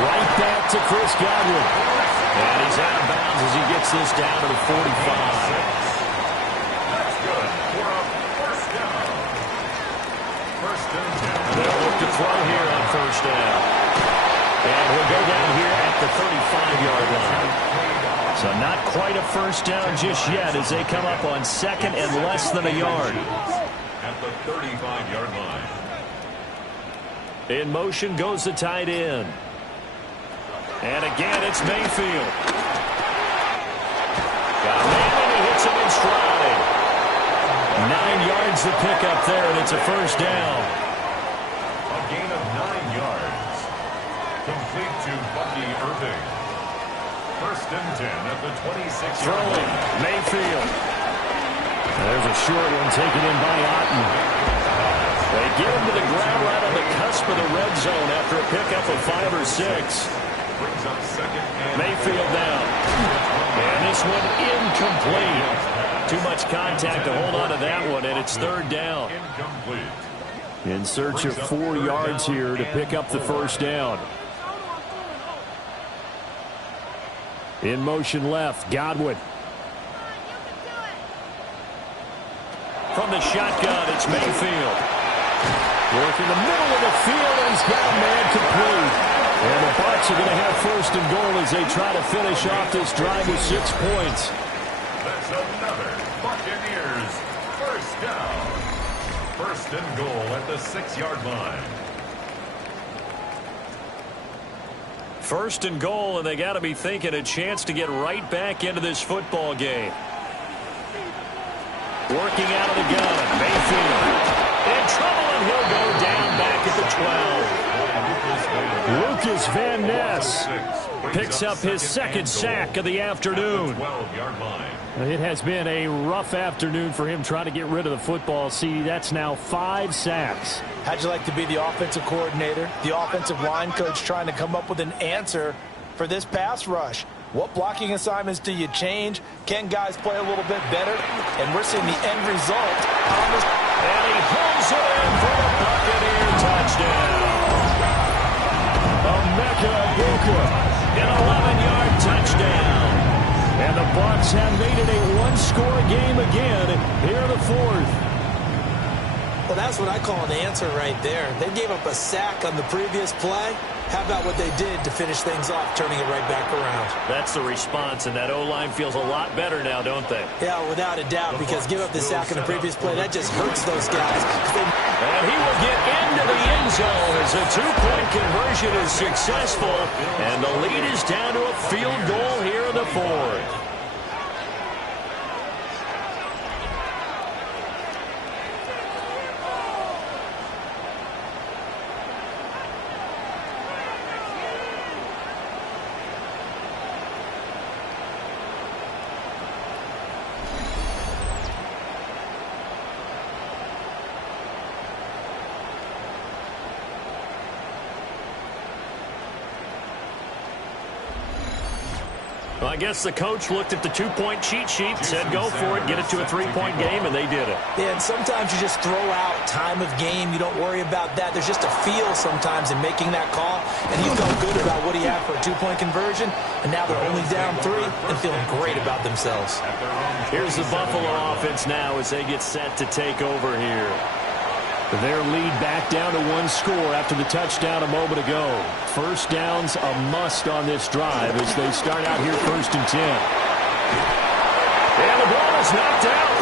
Right back to Chris Godwin. And he's out of bounds as he gets this down to the 45. That's good for a 1st down. 1st and 10. They'll look to throw here on 1st down. And he'll go down here at the 35-yard line. So not quite a 1st down just yet as they come up on 2nd and less than a yard. At the 35-yard line. In motion goes the tight end. And again, it's Mayfield. Got a man, and he hits him in stride. 9 yards to pick up there, and it's a first down. A gain of 9 yards. Complete to Bucky Irving. First and 10 at the 26-yard line. Mayfield. There's a short one taken in by Otten. They get him to the ground right on the cusp of the red zone after a pickup of 5 or 6. Brings up second and Mayfield down. And this one incomplete. Too much contact to hold on to that one, and it's third down. incomplete. In search of 4 yards here to pick up the first down. In motion left, Godwin. From the shotgun, it's Mayfield. Working the middle of the field, and he's got a man complete. And the Bucs are going to have first and goal as they try to finish off this drive with 6 points. That's another Buccaneers first down. First and goal at the 6-yard line. First and goal, and they got to be thinking a chance to get right back into this football game. Working out of the gun, Mayfield. In trouble, and he'll go down back at the 12. Lucas Van Ness picks up his second sack of the afternoon. It has been a rough afternoon for him trying to get rid of the football. See, that's now 5 sacks. How'd you like to be the offensive coordinator, the offensive line coach trying to come up with an answer for this pass rush? What blocking assignments do you change? Can guys play a little bit better? And we're seeing the end result on this. And he pulls it in for the Buccaneer touchdown. Emeka Egbuka, An 11-yard touchdown. and the Bucs have made it a one-score game again here in the fourth. Well, that's what I call an answer right there. They gave up a sack on the previous play. How about what they did to finish things off, turning it right back around? That's the response, and that O-line feels a lot better now, don't they? Yeah, without a doubt, because give up the sack on the previous play, that just hurts those guys. And he will get into the end zone as a 2-point conversion is successful, and the lead is down to a field goal here in the fourth. I guess the coach looked at the 2-point cheat sheet and said, go for it, get it to a 3-point game, and they did it. Yeah, and sometimes you just throw out time of game. You don't worry about that. There's just a feel sometimes in making that call, and he felt good about what he had for a 2-point conversion, and now they're only down 3 and feeling great about themselves. Here's the Buffalo offense now as they get set to take over here. Their lead back down to 1 score after the touchdown a moment ago. First down's a must on this drive as they start out here first and 10. And the ball is knocked out.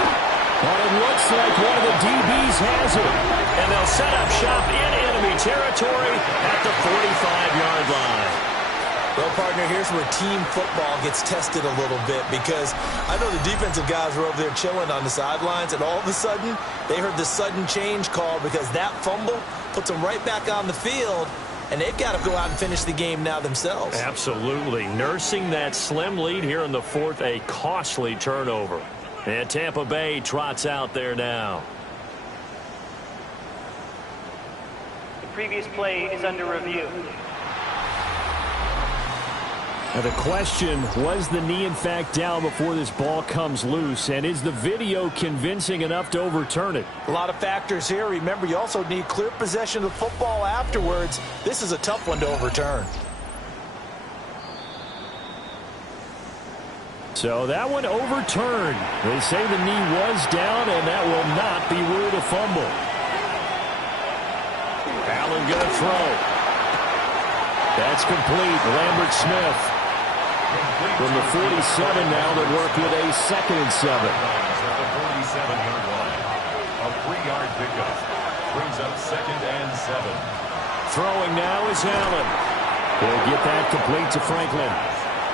But it looks like one of the DBs has it. And they'll set up shop in enemy territory at the 45-yard line. Well, partner, here's where team football gets tested a little bit, because I know the defensive guys were over there chilling on the sidelines, and all of a sudden, they heard the sudden change call because that fumble puts them right back on the field, and they've got to go out and finish the game now themselves. Absolutely. Nursing that slim lead here in the fourth, a costly turnover. And Tampa Bay trots out there now. The previous play is under review. Now the question, was the knee in fact down before this ball comes loose? And is the video convincing enough to overturn it? A lot of factors here. Remember, you also need clear possession of the football afterwards. This is a tough one to overturn. So that one overturned. They say the knee was down, and that will not be ruled a fumble. Allen going to throw. That's complete. Lambert Smith. From the 47 now, they work with a 2nd and 7. At the 47-yard line. A 3-yard pickup. Brings up 2nd and 7. Throwing now is Allen. He'll get that complete to Franklin.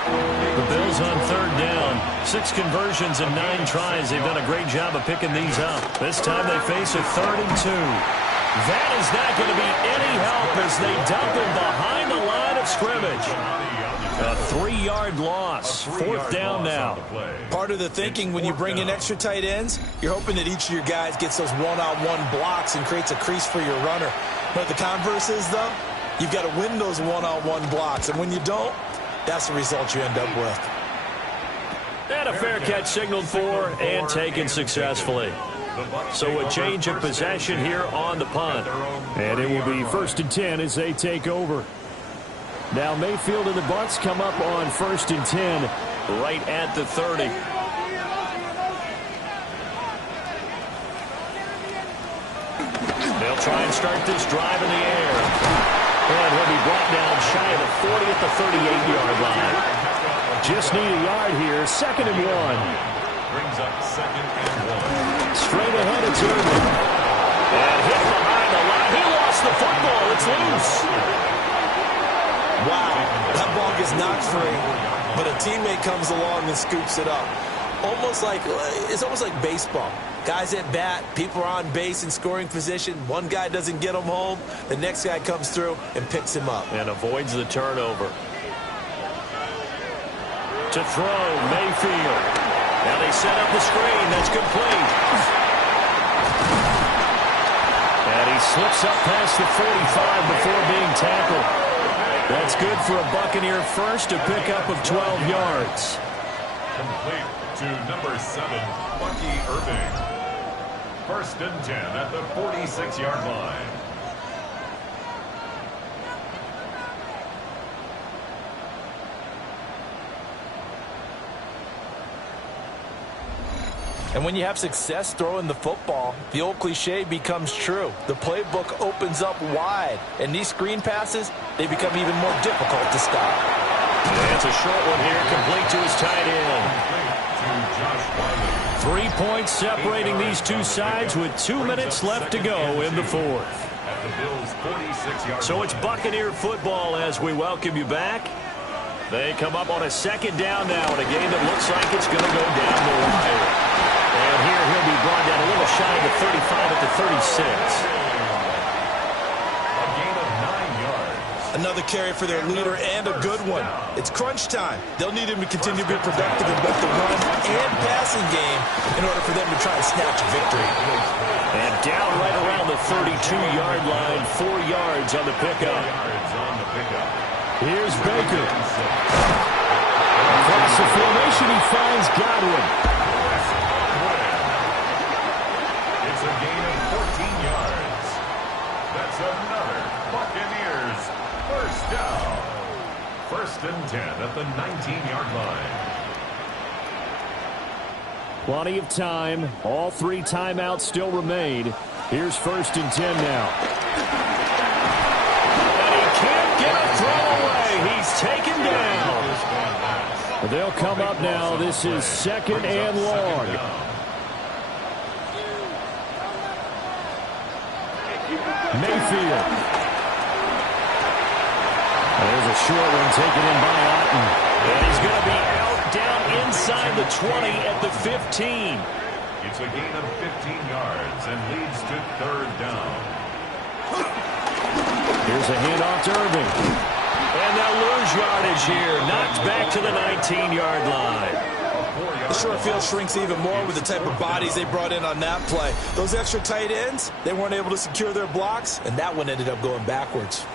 The Bills on third down. 6 conversions and 9 tries. They've done a great job of picking these up. This time they face a 3rd and 2. That is not going to be any help as they dump him behind the line of scrimmage. A 3-yard loss. 4th down now. Part of the thinking when you bring in extra tight ends, you're hoping that each of your guys gets those one-on-one blocks and creates a crease for your runner. But the converse is, though, you've got to win those one-on-one blocks. And when you don't, that's the result you end up with. And a fair catch signaled for and taken successfully. So a change of possession here on the punt. And it will be 1st and 10 as they take over. Now Mayfield and the Bucs come up on 1st and 10. Right at the 30. They'll try and start this drive in the air. And he'll be brought down shy of the 40 at the 38-yard line. Just need a yard here. 2nd and 1. Brings up 2nd and 1. Straight ahead, it's Irvin. And hit behind the line. He lost the football. It's loose. Wow, that ball gets knocked free, but a teammate comes along and scoops it up. It's almost like baseball. Guys at bat, people are on base in scoring position. One guy doesn't get him home. The next guy comes through and picks him up. And avoids the turnover. To throw, Mayfield. Now they set up the screen. That's complete. And he slips up past the 45 before being tackled. That's good for a Buccaneer first, a pickup of 12 yards. Complete to number 7, Bucky Irving. 1st and 10 at the 46-yard line. And when you have success throwing the football, the old cliche becomes true. The playbook opens up wide, and these screen passes, they become even more difficult to stop. That's a short one here, complete to his tight end. 3 points separating these two sides with 2 minutes left to go in the 4th. So it's Buccaneer football as we welcome you back. They come up on a 2nd down now in a game that looks like it's going to go down the wire. And here he'll be brought down a little shy of the 35 at the 36. A gain of 9 yards. Another carry for their leader and a good one. It's crunch time. They'll need him to continue to be productive in both the run and passing game in order for them to try to snatch a victory. And down right around the 32-yard line, 4 yards on the pickup. Here's Baker. Across the formation, he finds Godwin. It's a gain of 14 yards. That's another Buccaneers first down. 1st and 10 at the 19-yard line. Plenty of time. All 3 timeouts still remain. Here's 1st and 10 now. And he can't get a throw away. He's taken down. They'll come up now. This is 2nd and long. Mayfield. There's a short one taken in by Otten. And he's going to be out down inside the 20 at the 15. It's a gain of 15 yards and leads to 3rd down. Here's a handoff to Irving. And they'll lose yardage here. Knocked back to the 19-yard line. The short field shrinks even more with the type of bodies they brought in on that play. Those extra tight ends, they weren't able to secure their blocks, and that one ended up going backwards.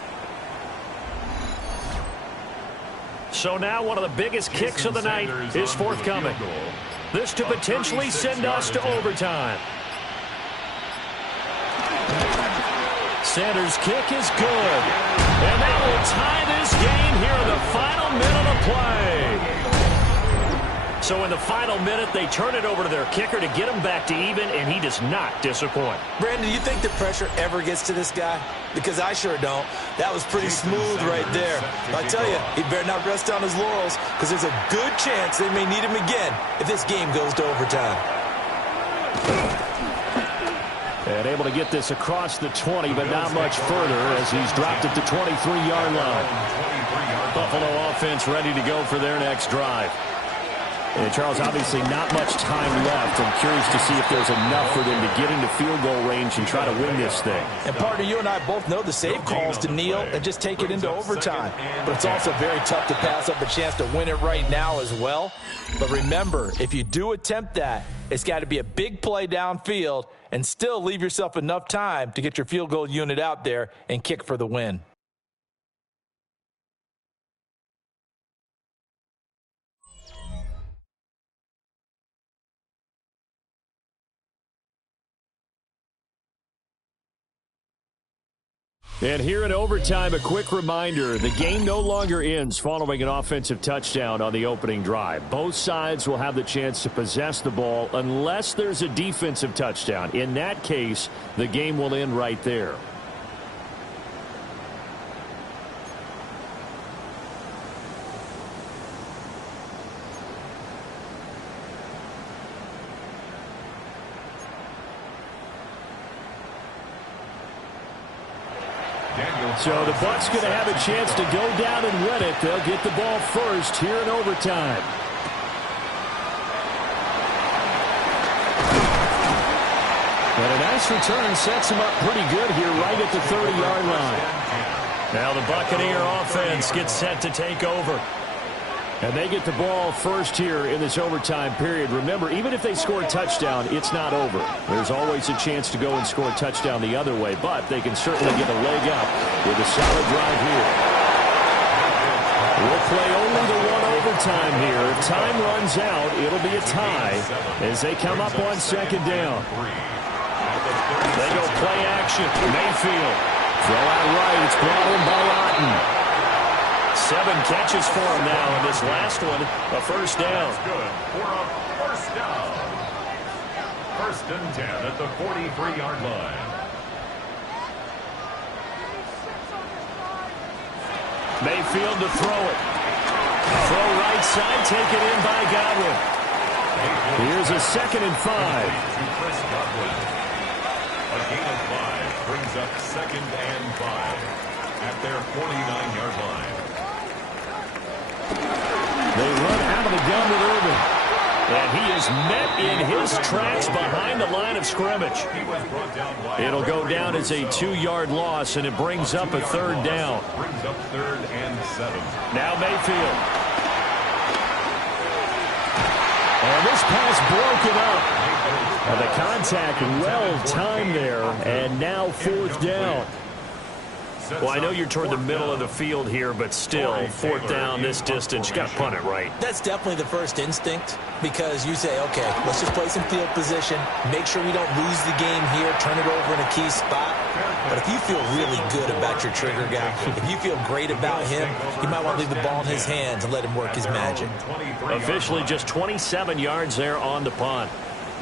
So now one of the biggest kicks of the night is forthcoming. This to potentially send us to overtime. Sanders' kick is good. And that will tie this game here in the final minute of play. So in the final minute, they turn it over to their kicker to get him back to even, and he does not disappoint. Brandon, do you think the pressure ever gets to this guy? Because I sure don't. That was pretty smooth right there. I tell you, he better not rest on his laurels, because there's a good chance they may need him again if this game goes to overtime. And able to get this across the 20, but not much further as he's dropped at the 23-yard line. Buffalo offense ready to go for their next drive. And Charles, obviously not much time left. I'm curious to see if there's enough for them to get into field goal range and try to win this thing. And partner, you and I both know the save calls to kneel and just take it into overtime. But it's also very tough to pass up a chance to win it right now as well. But remember, if you do attempt that, it's got to be a big play downfield and still leave yourself enough time to get your field goal unit out there and kick for the win. And here in overtime, a quick reminder, the game no longer ends following an offensive touchdown on the opening drive. Both sides will have the chance to possess the ball unless there's a defensive touchdown. In that case, the game will end right there. So the Bucs going to have a chance to go down and win it. They'll get the ball first here in overtime. And a nice return sets him up pretty good here right at the 30-yard line. Now the Buccaneer offense gets set to take over. And they get the ball first here in this overtime period. Remember, even if they score a touchdown, it's not over. There's always a chance to go and score a touchdown the other way, but they can certainly get a leg up with a solid drive here. We'll play only the one overtime here. If time runs out, it'll be a tie as they come up on second down. They go play action. Mayfield. Throw out right. It's brought in by Otten. 7 catches for him now, and this last one, a first down. That's good for a first down. 1st and 10 at the 43-yard line. Mayfield to throw it. Throw right side, take it in by Godwin. Here's a 2nd and 5. A gain of 5 brings up 2nd and 5 at their 49-yard line. They run out of the gun with Irvin. And he is met in his tracks behind the line of scrimmage. It'll go down as a 2-yard loss, and it brings up a 3rd down. Brings up 3rd and 7. Now Mayfield. And this pass broken up. And the contact well timed there, and now 4th down. Well, I know you're toward the middle of the field here, but still, 4th down this distance, you got to punt it right. That's definitely the first instinct because you say, okay, let's just play some field position, make sure we don't lose the game here, turn it over in a key spot. But if you feel really good about your trigger guy, if you feel great about him, you might want to leave the ball in his hands and let him work his magic. Officially just 27 yards there on the punt.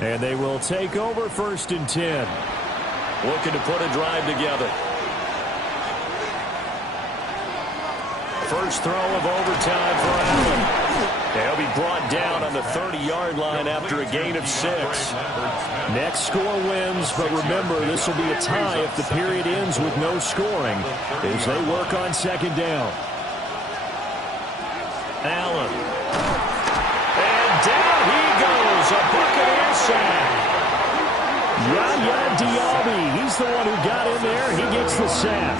And they will take over 1st and 10. Looking to put a drive together. First throw of overtime for Allen. They'll be brought down on the 30-yard line after a gain of 6. Next score wins, but remember, this will be a tie if the period ends with no scoring as they work on 2nd down. Allen. And down he goes. A Buccaneer sack. Yaya Diaby, he's the one who got in there. He gets the sack.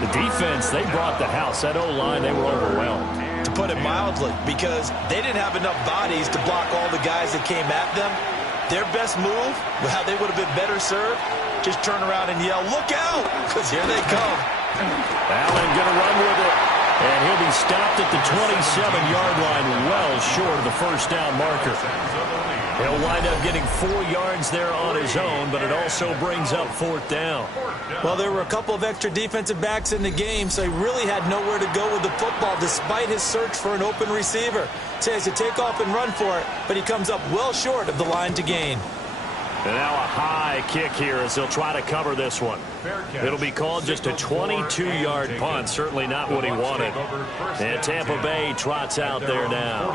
The defense, they brought the house. That O-line, they were overwhelmed. To put it mildly, because they didn't have enough bodies to block all the guys that came at them. Their best move, how they would have been better served, just turn around and yell, look out, because here they come. Allen going to run with it. And he'll be stopped at the 27-yard line, well short of the first down marker. He'll wind up getting 4 yards there on his own, but it also brings up 4th down. Well, there were a couple of extra defensive backs in the game, so he really had nowhere to go with the football despite his search for an open receiver. So he has to take off and run for it, but he comes up well short of the line to gain. And now a high kick here as they'll try to cover this one. It'll be called just a 22-yard punt. Certainly not what he wanted. And Tampa Bay trots out there now.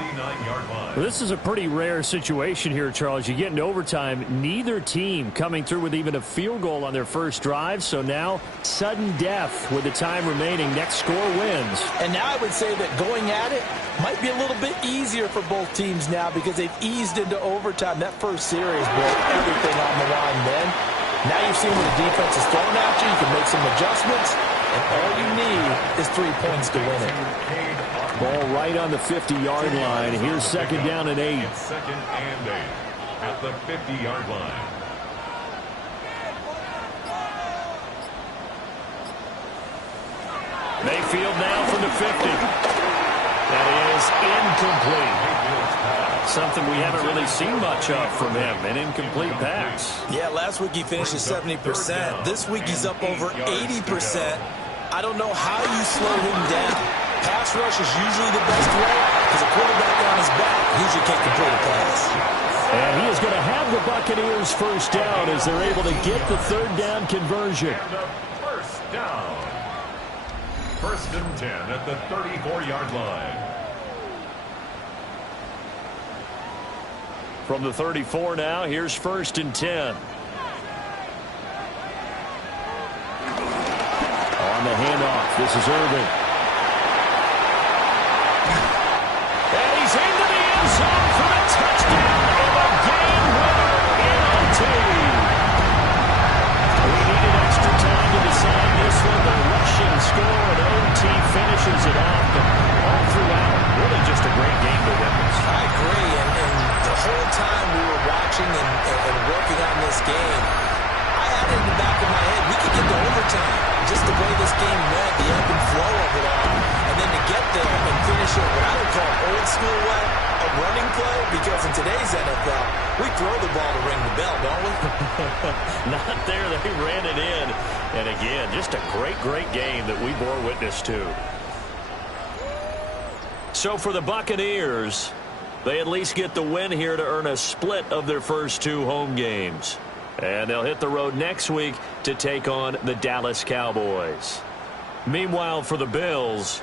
Well, this is a pretty rare situation here, Charles. You get into overtime, neither team coming through with even a field goal on their first drive. So now, sudden death with the time remaining. Next score wins. And now I would say that going at it might be a little bit easier for both teams now because they've eased into overtime. That first series broke everything on the line then. Now you've seen what the defense is throwing at you. You can make some adjustments, and all you need is 3 points to win it. Ball right on the 50-yard line. Here's second down and 8. Second and 8 at the 50-yard line. Mayfield now from the 50. That is incomplete. Something we haven't really seen much of from him, an incomplete pass. Yeah, last week he finished at 70%. This week he's up over 80%. I don't know how you slow him down. Pass rush is usually the best way because a quarterback on his back usually can't complete a pass. And he is going to have the Buccaneers first down as they're able to get the third down conversion. And a first down. First and 10 at the 34-yard line. From the 34 now, here's first and 10. On the handoff, this is Irvin. And he's into the end zone for a touchdown and a game winner in OT. We needed extra time to decide this one. The rushing score and OT finishes it off. But all throughout, really just a great game to witness. I agree, and the whole time we were watching and working on this game, I had it in the back of my head. We could get to overtime. Just the way this game went, the ebb and flow of it all. And then to get there and finish it what I would call old school way, a running play, because in today's NFL, we throw the ball to ring the bell, don't we? Not there. They ran it in. And again, just a great, great game that we bore witness to. So for the Buccaneers, they at least get the win here to earn a split of their first 2 home games. And they'll hit the road next week to take on the Dallas Cowboys. Meanwhile, for the Bills,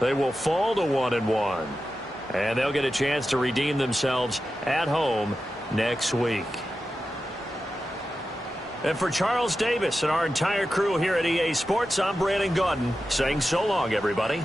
they will fall to 1-1. And they'll get a chance to redeem themselves at home next week. And for Charles Davis and our entire crew here at EA Sports, I'm Brandon Gaudin saying so long, everybody.